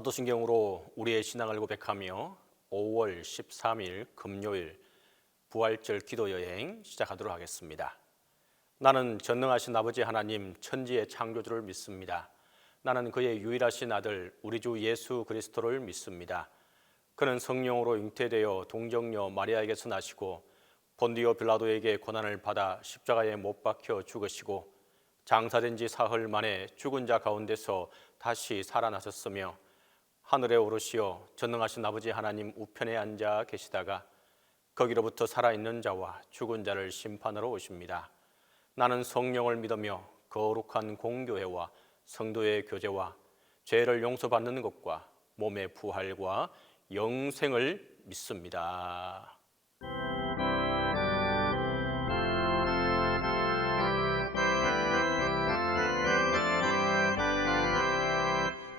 사도신경으로 우리의 신앙을 고백하며 5월 13일 금요일 부활절 기도여행 시작하도록 하겠습니다. 나는 전능하신 아버지 하나님 천지의 창조주를 믿습니다. 나는 그의 유일하신 아들 우리 주 예수 그리스도를 믿습니다. 그는 성령으로 잉태되어 동정녀 마리아에게서 나시고 본디오 빌라도에게 고난을 받아 십자가에 못 박혀 죽으시고 장사된 지 사흘 만에 죽은 자 가운데서 다시 살아나셨으며 하늘에 오르시어 전능하신 아버지 하나님 우편에 앉아 계시다가 거기로부터 살아있는 자와 죽은 자를 심판하러 오십니다. 나는 성령을 믿으며 거룩한 공교회와 성도의 교제와 죄를 용서받는 것과 몸의 부활과 영생을 믿습니다.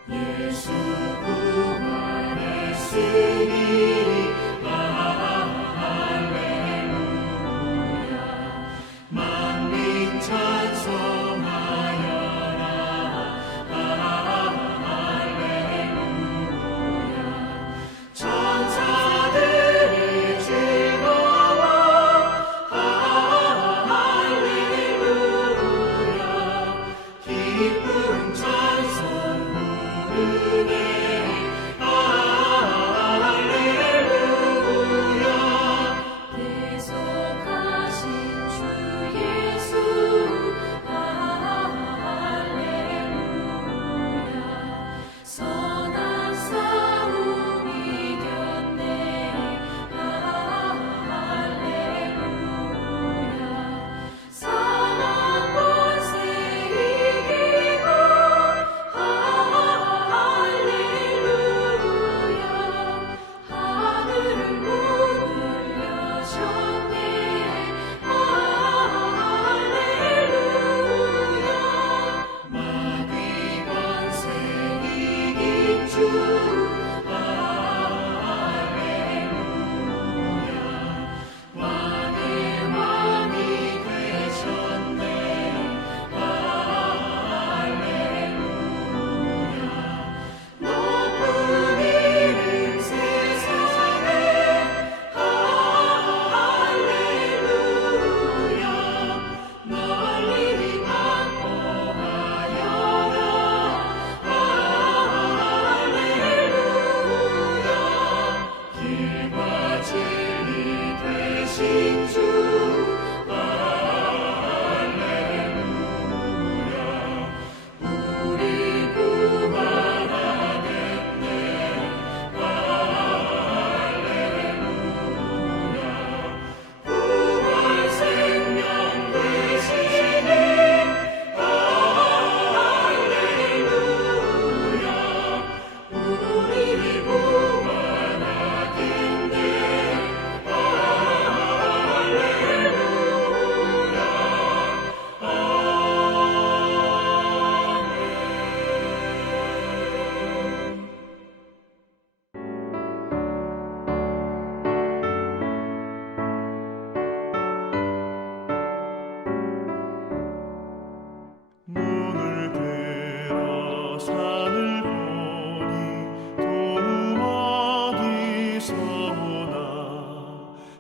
예수 부활했으니 할렐루야. 만민 찬송하여라. 할렐루야. 천사들이 즐거워. 할렐루야. 기쁨 찬송 할렐루야. 계속하신 주 예수 할렐루야. 선한 싸움 이겼네. 할렐루야. 사망 권세 이기고 할렐루야. 하늘 문을 여셨네. 할렐루야. 마귀 권세 이긴 주 할렐루야. 왕의 왕이 되셨네. 할렐루야. 높은 이름 세상에 할렐루야. 널리 반포하여라. 할렐루야. 길과 진리 되신 주 할렐루야. 우리 구원하겠네. 할렐루야. 부활 생명 되시니 할렐루야. 우리 구원하겠네. 문을 들어 산을 보니 도움 어디서 오나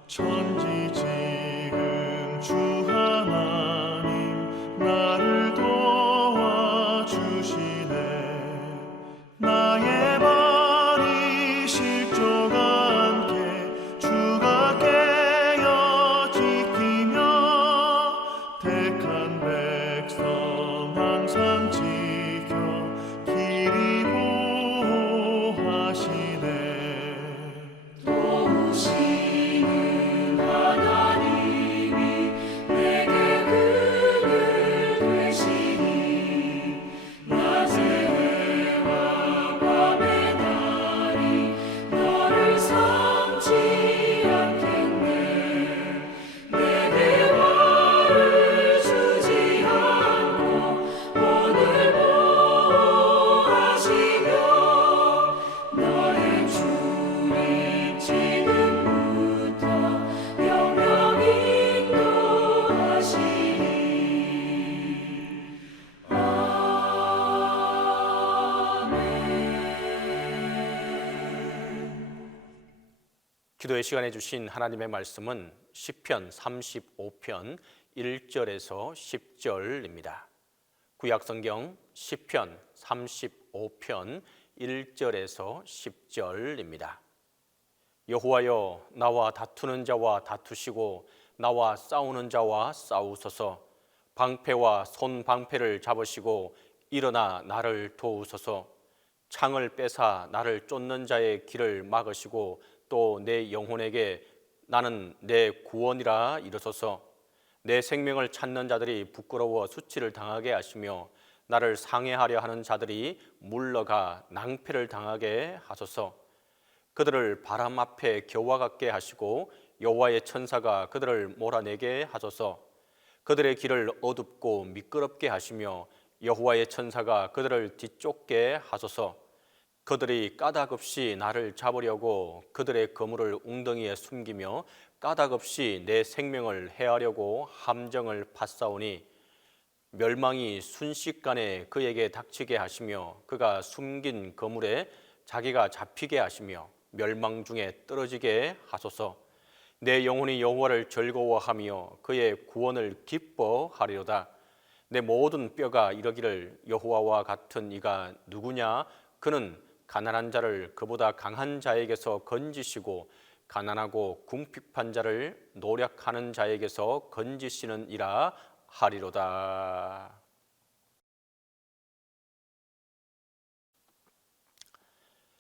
천지 지금 주 하나님 나를 도와주시네. 나의 발이 실족 않게 주가 깨어 지키며 택한 백성 항상 지켜 길이 보호하시네. 도우시는 기도의 시간에 주신 하나님의 말씀은 시편 35편 1절에서 10절입니다. 구약성경 시편 35편 1절에서 10절입니다. 여호와여, 나와 다투는 자와 다투시고 나와 싸우는 자와 싸우소서. 방패와 손방패를 잡으시고 일어나 나를 도우소서. 창을 빼사 나를 쫓는 자의 길을 막으시고 또 내 영혼에게 나는 내 구원이라 이르소서. 내 생명을 찾는 자들이 부끄러워 수치를 당하게 하시며 나를 상해하려 하는 자들이 물러가 낭패를 당하게 하소서. 그들을 바람 앞에 겨와 같게 하시고 여호와의 천사가 그들을 몰아내게 하소서. 그들의 길을 어둡고 미끄럽게 하시며 여호와의 천사가 그들을 뒤쫓게 하소서. 그들이 까닭없이 나를 잡으려고 그들의 그물을 웅덩이에 숨기며 까닭없이 내 생명을 해하려고 함정을 팠사오니 멸망이 순식간에 그에게 닥치게 하시며 그가 숨긴 그물에 자기가 잡히게 하시며 멸망 중에 떨어지게 하소서. 내 영혼이 여호와를 즐거워하며 그의 구원을 기뻐하리로다. 내 모든 뼈가 이르기를 여호와와 같은 이가 누구냐? 그는 가난한 자를 그보다 강한 자에게서 건지시고 가난하고 궁핍한 자를 노력하는 자에게서 건지시는 이라 하리로다.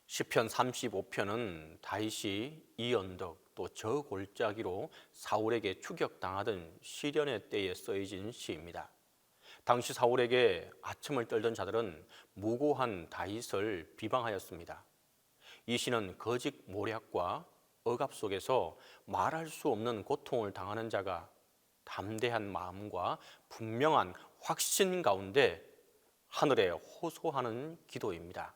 시편 35편은 다윗이 이 언덕 또 저 골짜기로 사울에게 추격당하던 시련의 때에 쓰여진 시입니다. 당시 사울에게 아첨을 떨던 자들은 무고한 다윗을 비방하였습니다. 이 시는 거짓 모략과 억압 속에서 말할 수 없는 고통을 당하는 자가 담대한 마음과 분명한 확신 가운데 하늘에 호소하는 기도입니다.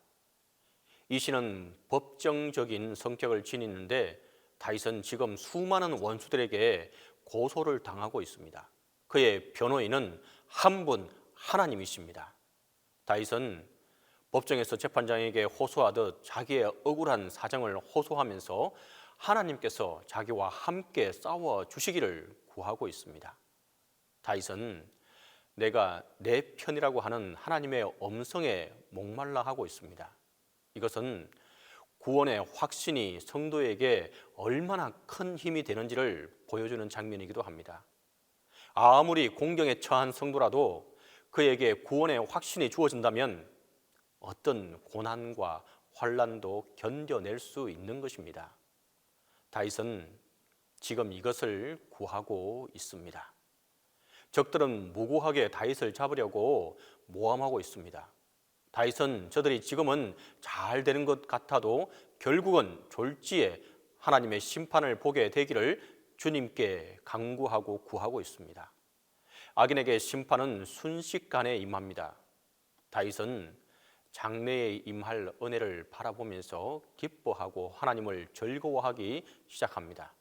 이 시는 법정적인 성격을 지니는데 다윗은 지금 수많은 원수들에게 고소를 당하고 있습니다. 그의 변호인은 한 분 하나님이십니다. 다윗은 법정에서 재판장에게 호소하듯 자기의 억울한 사정을 호소하면서 하나님께서 자기와 함께 싸워 주시기를 구하고 있습니다. 다윗은 내가 내 편이라고 하는 하나님의 음성에 목말라 하고 있습니다. 이것은 구원의 확신이 성도에게 얼마나 큰 힘이 되는지를 보여주는 장면이기도 합니다. 아무리 공경에 처한 성도라도 그에게 구원의 확신이 주어진다면 어떤 고난과 환난도 견뎌낼 수 있는 것입니다. 다윗은 지금 이것을 구하고 있습니다. 적들은 무고하게 다윗을 잡으려고 모함하고 있습니다. 다윗은 저들이 지금은 잘 되는 것 같아도 결국은 졸지에 하나님의 심판을 보게 되기를 주님께 간구하고 구하고 있습니다. 악인에게 심판은 순식간에 임합니다. 다윗은 장래에 임할 은혜를 바라보면서 기뻐하고 하나님을 즐거워하기 시작합니다.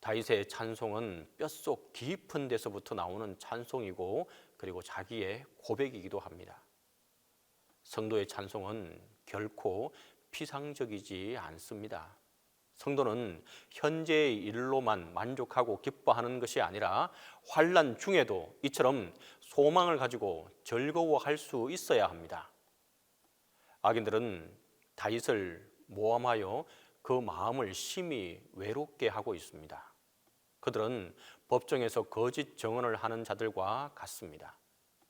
다윗의 찬송은 뼛속 깊은 데서부터 나오는 찬송이고 그리고 자기의 고백이기도 합니다. 성도의 찬송은 결코 피상적이지 않습니다. 성도는 현재의 일로만 만족하고 기뻐하는 것이 아니라 환난 중에도 이처럼 소망을 가지고 즐거워할 수 있어야 합니다. 악인들은 다윗을 모함하여 그 마음을 심히 외롭게 하고 있습니다. 그들은 법정에서 거짓 증언을 하는 자들과 같습니다.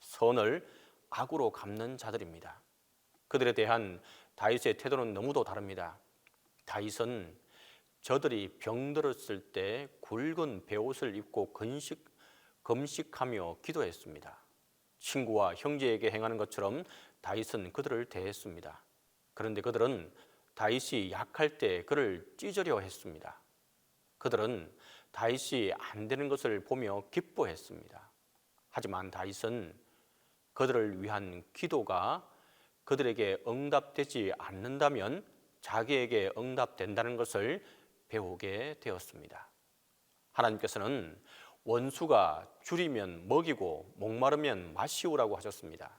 선을 악으로 갚는 자들입니다. 그들에 대한 다윗의 태도는 너무도 다릅니다. 다윗은 저들이 병들었을 때 굵은 베옷을 입고 금식하며 기도했습니다. 친구와 형제에게 행하는 것처럼 다윗은 그들을 대했습니다. 그런데 그들은 다윗이 약할 때 그를 찢으려 했습니다. 그들은 다윗이 안 되는 것을 보며 기뻐했습니다. 하지만 다윗은 그들을 위한 기도가 그들에게 응답되지 않는다면 자기에게 응답된다는 것을 배우게 되었습니다. 하나님께서는 원수가 줄이면 먹이고 목마르면 마시우라고 하셨습니다.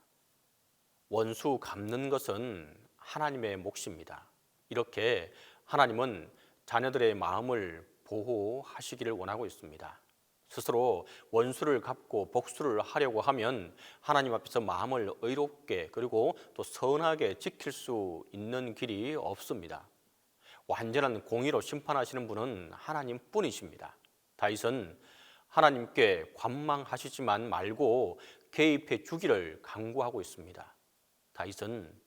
원수 갚는 것은 하나님의 몫입니다. 이렇게 하나님은 자녀들의 마음을 보호하시기를 원하고 있습니다. 스스로 원수를 갚고 복수를 하려고 하면 하나님 앞에서 마음을 의롭게 그리고 또 선하게 지킬 수 있는 길이 없습니다. 완전한 공의로 심판하시는 분은 하나님뿐이십니다. 다윗은 하나님께 관망하시지만 말고 개입해 주기를 강구하고 있습니다. 다윗은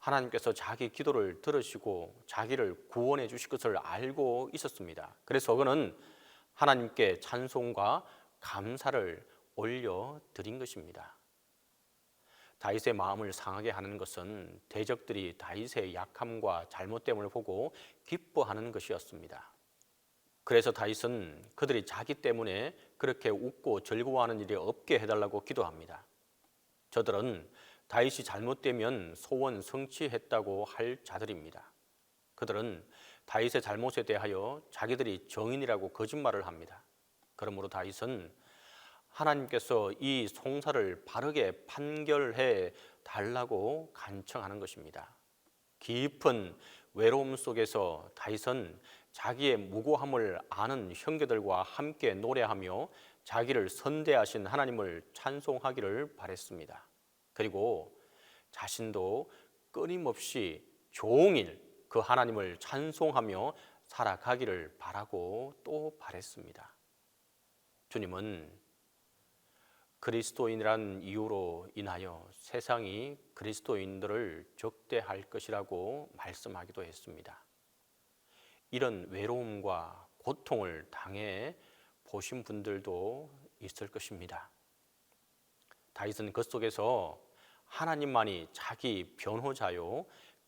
하나님께서 자기 기도를 들으시고 자기를 구원해 주실 것을 알고 있었습니다. 그래서 그는 하나님께 찬송과 감사를 올려드린 것입니다. 다윗의 마음을 상하게 하는 것은 대적들이 다윗의 약함과 잘못됨을 보고 기뻐하는 것이었습니다. 그래서 다윗은 그들이 자기 때문에 그렇게 웃고 즐거워하는 일이 없게 해달라고 기도합니다. 저들은 다윗이 잘못되면 소원 성취했다고 할 자들입니다. 그들은 다윗의 잘못에 대하여 자기들이 정인이라고 거짓말을 합니다. 그러므로 다윗은 하나님께서 이 송사를 바르게 판결해 달라고 간청하는 것입니다. 깊은 외로움 속에서 다윗은 자기의 무고함을 아는 형제들과 함께 노래하며 자기를 선대하신 하나님을 찬송하기를 바랬습니다. 그리고 자신도 끊임없이 종일 그 하나님을 찬송하며 살아가기를 바라고 또 바랬습니다. 주님은 그리스도인이라는 이유로 인하여 세상이 그리스도인들을 적대할 것이라고 말씀하기도 했습니다. 이런 외로움과 고통을 당해 보신 분들도 있을 것입니다. 다윗은 그 속에서 하나님만이 자기 변호자요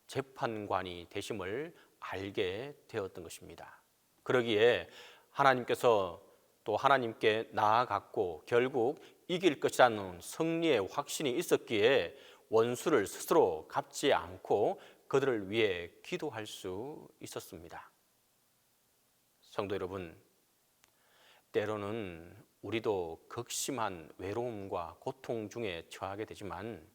재판관이 되심을 알게 되었던 것입니다. 그러기에 하나님께서 또 하나님께 나아갔고 결국 이길 것이라는 승리의 확신이 있었기에 원수를 스스로 갚지 않고 그들을 위해 기도할 수 있었습니다. 성도 여러분, 때로는 우리도 극심한 외로움과 고통 중에 처하게 되지만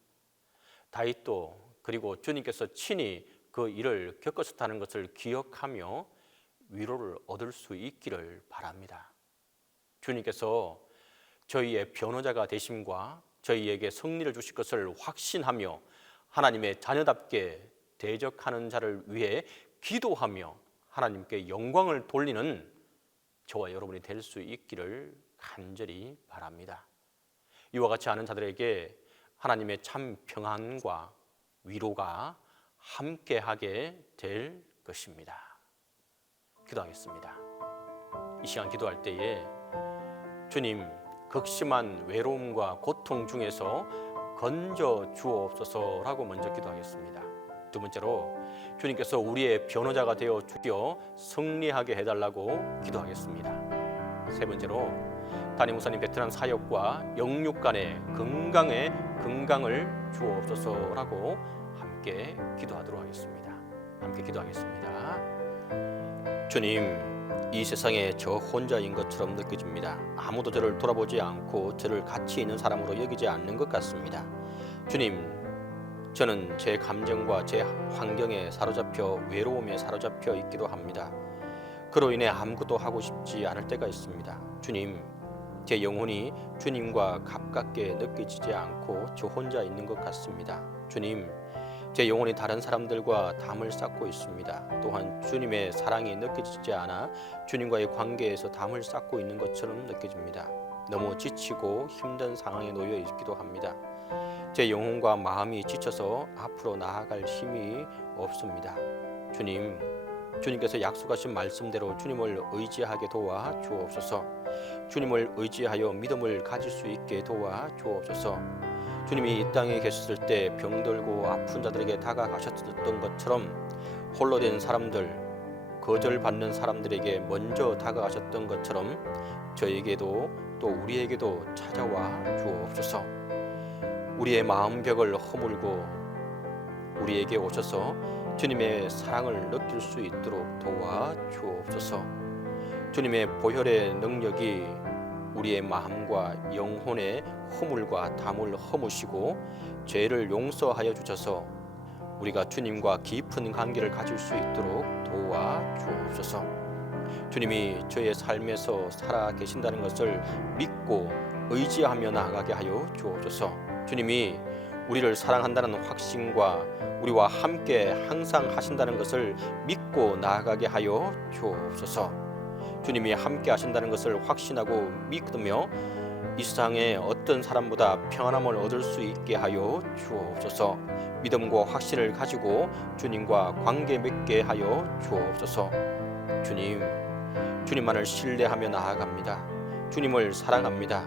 다윗도 그리고 주님께서 친히 그 일을 겪으셨다는 것을 기억하며 위로를 얻을 수 있기를 바랍니다. 주님께서 저희의 변호자가 되심과 저희에게 승리를 주실 것을 확신하며 하나님의 자녀답게 대적하는 자를 위해 기도하며 하나님께 영광을 돌리는 저와 여러분이 될 수 있기를 간절히 바랍니다. 이와 같이 하는 자들에게 하나님의 참 평안과 위로가 함께하게 될 것입니다. 기도하겠습니다. 이 시간 기도할 때에 주님, 극심한 외로움과 고통 중에서 건져 주옵소서라고 먼저 기도하겠습니다. 두 번째로 주님께서 우리의 변호자가 되어 주여 승리하게 해달라고 기도하겠습니다. 세 번째로 담임 목사님 베테랑 사역과 영육 간의 건강을 주옵소서라고 함께 기도하도록 하겠습니다. 함께 기도하겠습니다. 주님, 이 세상에 저 혼자인 것처럼 느껴집니다. 아무도 저를 돌아보지 않고 저를 가치 있는 사람으로 여기지 않는 것 같습니다. 주님, 저는 제 감정과 제 환경에 사로잡혀 외로움에 사로잡혀 있기도 합니다. 그로 인해 아무것도 하고 싶지 않을 때가 있습니다. 주님, 제 영혼이 주님과 가깝게 느껴지지 않고 저 혼자 있는 것 같습니다. 주님, 제 영혼이 다른 사람들과 담을 쌓고 있습니다. 또한 주님의 사랑이 느껴지지 않아 주님과의 관계에서 담을 쌓고 있는 것처럼 느껴집니다. 너무 지치고 힘든 상황에 놓여 있기도 합니다. 제 영혼과 마음이 지쳐서 앞으로 나아갈 힘이 없습니다. 주님, 주님께서 약속하신 말씀대로 주님을 의지하게 도와 주옵소서. 주님을 의지하여 믿음을 가질 수 있게 도와 주옵소서. 주님이 이 땅에 계셨을 때 병들고 아픈 자들에게 다가가셨던 것처럼 홀로 된 사람들, 거절받는 사람들에게 먼저 다가가셨던 것처럼 저에게도 또 우리에게도 찾아와 주옵소서. 우리의 마음벽을 허물고 우리에게 오셔서 주님의 사랑을 느낄 수 있도록 도와 주옵소서. 주님의 보혈의 능력이 우리의 마음과 영혼의 허물과 담을 허무시고 죄를 용서하여 주셔서 우리가 주님과 깊은 관계를 가질 수 있도록 도와 주옵소서. 주님이 저의 삶에서 살아 계신다는 것을 믿고 의지하며 나아가게 하여 주옵소서. 주님이 우리를 사랑한다는 확신과 우리와 함께 항상 하신다는 것을 믿고 나아가게 하여 주옵소서. 주님이 함께 하신다는 것을 확신하고 믿으며 이 세상에 어떤 사람보다 평안함을 얻을 수 있게 하여 주옵소서. 믿음과 확신을 가지고 주님과 관계 맺게 하여 주옵소서. 주님만을 신뢰하며 나아갑니다. 주님을 사랑합니다.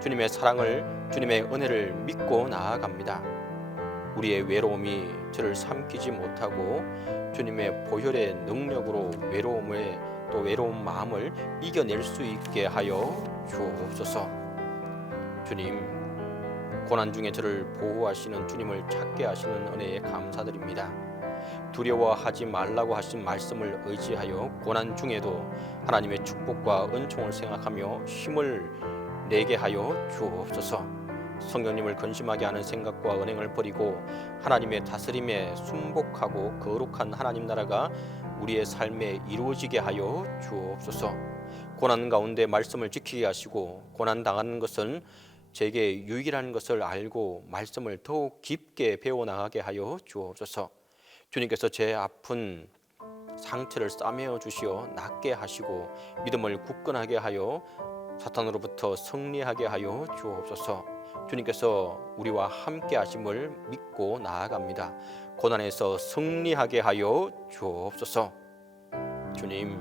주님의 사랑을, 주님의 은혜를 믿고 나아갑니다. 우리의 외로움이 저를 삼키지 못하고 주님의 보혈의 능력으로 외로운 마음을 이겨낼 수 있게 하여 주옵소서. 주님, 고난 중에 저를 보호하시는 주님을 찾게 하시는 은혜에 감사드립니다. 두려워하지 말라고 하신 말씀을 의지하여 고난 중에도 하나님의 축복과 은총을 생각하며 힘을 내게 하여 주옵소서. 성령님을 근심하게 하는 생각과 은행을 버리고 하나님의 다스림에 순복하고 거룩한 하나님 나라가 우리의 삶에 이루어지게 하여 주옵소서. 고난 가운데 말씀을 지키게 하시고 고난 당하는 것은 제게 유익이라는 것을 알고 말씀을 더욱 깊게 배워나가게 하여 주옵소서. 주님께서 제 아픈 상처를 싸매어 주시어 낫게 하시고 믿음을 굳건하게 하여 사탄으로부터 승리하게 하여 주옵소서. 주님께서 우리와 함께 하심을 믿고 나아갑니다. 고난에서 승리하게 하여 주옵소서. 주님,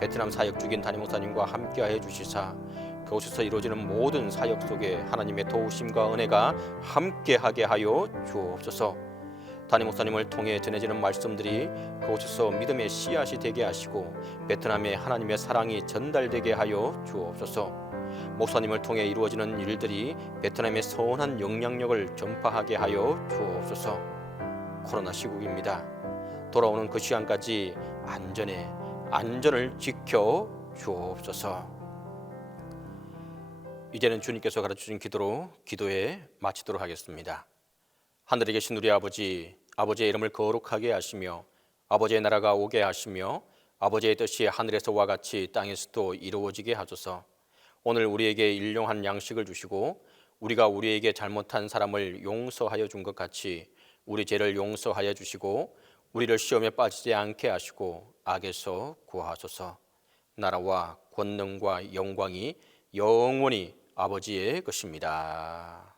베트남 사역 중인 담임 목사님과 함께하여 주시사 그곳에서 이루어지는 모든 사역 속에 하나님의 도우심과 은혜가 함께하게 하여 주옵소서. 담임 목사님을 통해 전해지는 말씀들이 그곳에서 믿음의 씨앗이 되게 하시고 베트남에 하나님의 사랑이 전달되게 하여 주옵소서. 목사님을 통해 이루어지는 일들이 베트남의 선한 영향력을 전파하게 하여 주옵소서. 코로나 시국입니다. 돌아오는 그 시간까지 안전을 지켜 주옵소서. 이제는 주님께서 가르쳐주신 기도로 기도에 마치도록 하겠습니다. 하늘에 계신 우리 아버지, 아버지의 이름을 거룩하게 하시며 아버지의 나라가 오게 하시며 아버지의 뜻이 하늘에서와 같이 땅에서도 이루어지게 하소서. 오늘 우리에게 일용할 양식을 주시고 우리가 우리에게 잘못한 사람을 용서하여 준 것 같이 우리 죄를 용서하여 주시고 우리를 시험에 빠지지 않게 하시고 악에서 구하소서. 나라와 권능과 영광이 영원히 아버지의 것입니다.